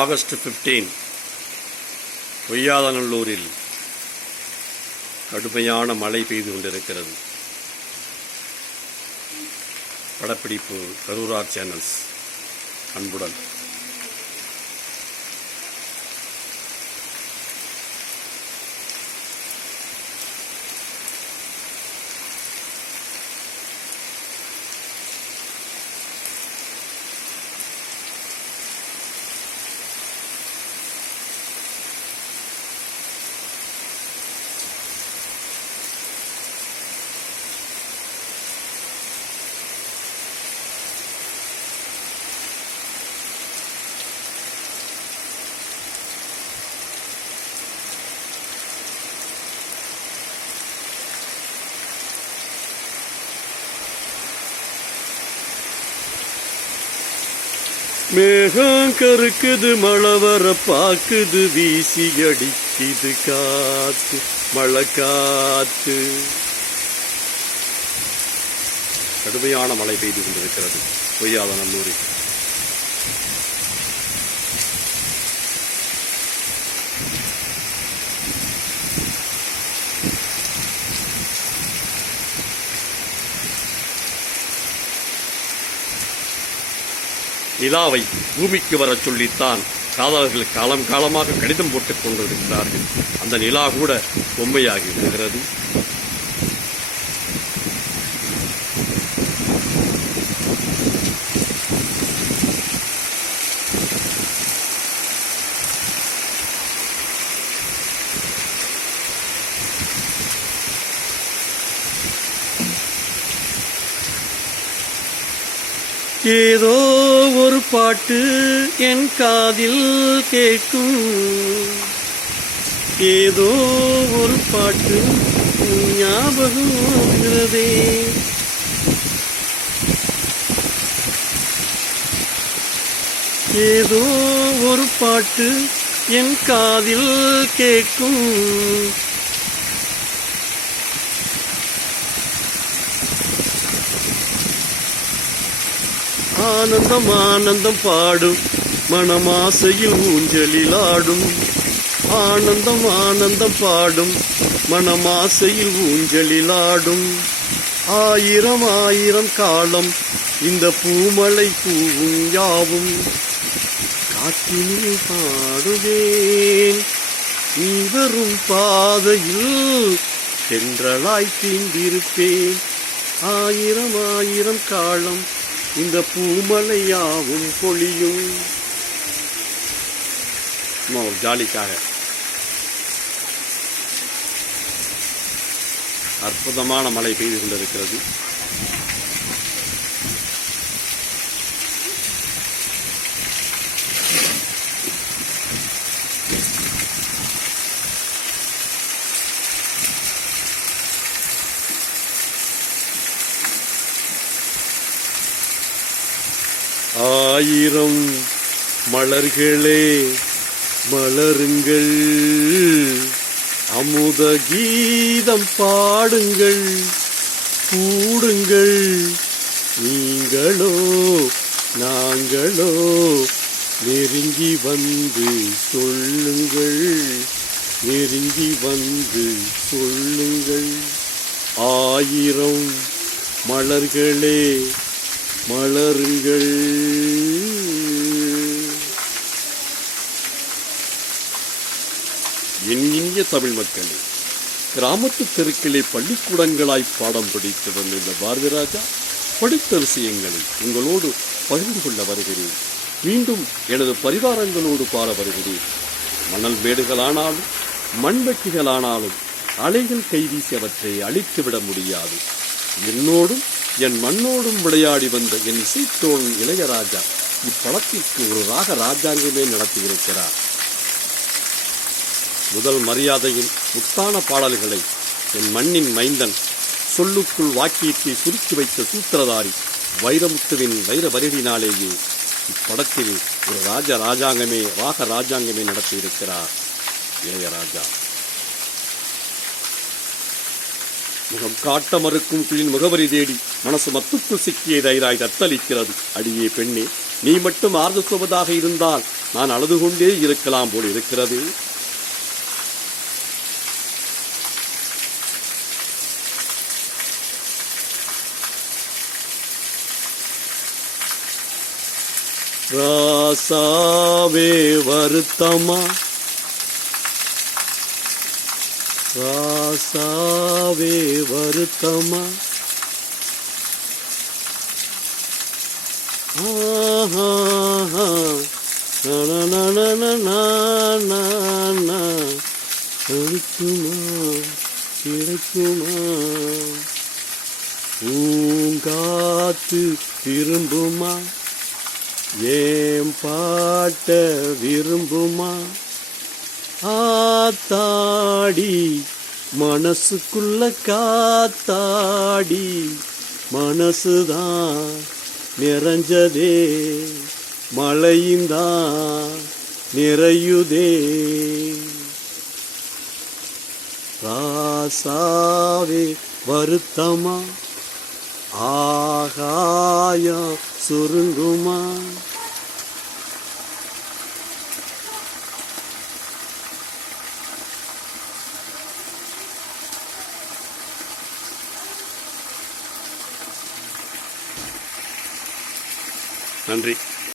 August fifteen பொய்யாதநல்லூரில் கடுமையான மழை பெய்து கொண்டிருக்கிறது. படப்பிடிப்பு கரூரார் சேனல்ஸ் அன்புடன். மேகம் கருக்குது மழை வர பாக்குது வீசி அடிக்குது காத்து மழை காத்து. கடுமையான மழை பெய்து கொண்டிருக்கிறது. பொய்யாத நல்லூரில் நிலாவை பூமிக்கு வரச் சொல்லித்தான். காதலர்கள் காலம் காலமாக கடிதம் போட்டுக் கொண்டிருக்கிறார்கள். அந்த நிலா கூட பொம்மையாகி விடுகிறது. ஏதோ ஒரு பாட்டு என் காதில் கேட்கும். ஏதோ ஒரு பாட்டு ஞாபகம் வருகிறதே ஏதோ ஒரு பாட்டு என் காதில் கேட்கும். ஆனந்தம் ஆனந்தம் பாடும். மனமாசையில் ஊஞ்சலில் ஆடும் ஆனந்தம் ஆனந்தம் பாடும். மனமாசையில் ஊஞ்சலில் ஆடும் ஆயிரம் ஆயிரம் காலம் இந்த பூமலை பூவும் யாவும். காற்றினில் பாடுவேன். நீ வரும் பாதையில் சென்றலாய் தீண்டிருப்பேன். ஆயிரம் ஆயிரம் காலம் இந்த பூமலையாவும் பொழியும். சும்மா ஒரு ஜாலிக்காக. அற்புதமான மழை பெய்து கொண்டிருக்கிறது. ஆயிரம் மலர்களே மலருங்கள். அமுத கீதம் பாடுங்கள் கூடுங்கள். நீங்களோ நாங்களோ நெருங்கி வந்து சொல்லுங்கள். நெருங்கி வந்து சொல்லுங்கள். ஆயிரம் மலர்களே மலருங்கள். என் இனிய தமிழ் மக்களே கிராமத்து தெருக்களே பள்ளிக்கூடங்களாய் பாடம் படித்து வந்த பாரதிராஜா. ராஜா படித்த விஷயங்களை உங்களோடு பகிர்ந்து கொள்ள வருகிறேன். மீண்டும் எனது பரிவாரங்களோடு பாட வருகிறேன். மணல் மேடுகளானாலும் மண்வெட்டிகளானாலும் அலைகள் கைவீசி அவற்றை அழித்துவிட முடியாது. என்னோடும் என் மண்ணோடும் விளையாடி வந்த என் இசைத்தோழன் இளையராஜா இப்படத்திற்கு ஒரு ராக ராஜாங்கமே நடத்தியிருக்கிறார். முதல் மரியாதையின் முத்தான பாடல்களை என் மண்ணின் மைந்தன் சொல்லுக்குள் வாக்கியத்தை சுருக்கி வைத்த சூத்திரதாரி வைரமுத்துவின் வைர வருடினாலேயே இப்படத்தில் ஒரு ராஜ ராஜாங்கமே ராக ராஜாங்கமே நடத்தியிருக்கிறார் இளையராஜா. முகம் காட்ட மறுக்கும் குழின் முகவரி தேடி மனசு மத்துக்குள் சிக்கிய தைராய் தத்தளிக்கிறது. அடியே பெண்ணே நீ மட்டும் ஆர்ந்து சொல்வதாக இருந்தால் நான் அழுது கொண்டே இருக்கலாம் போல் இருக்கிறது. ராசாவே வருத்தமா? ராசாவே வருத்தமா? கிடைக்குமா? கிடைக்குமா பூங்காத்து திரும்புமா? ஏன் பாட்ட விரும்புமா? ஆத்தாடி மனசுக்குள்ள காத்தாடி மனசுதான் நிறைஞ்சதே மழையுந்தான் நிறையுதே. ராசாவே வருத்தமா ஆகாயம் சுருங்குமா? நன்றி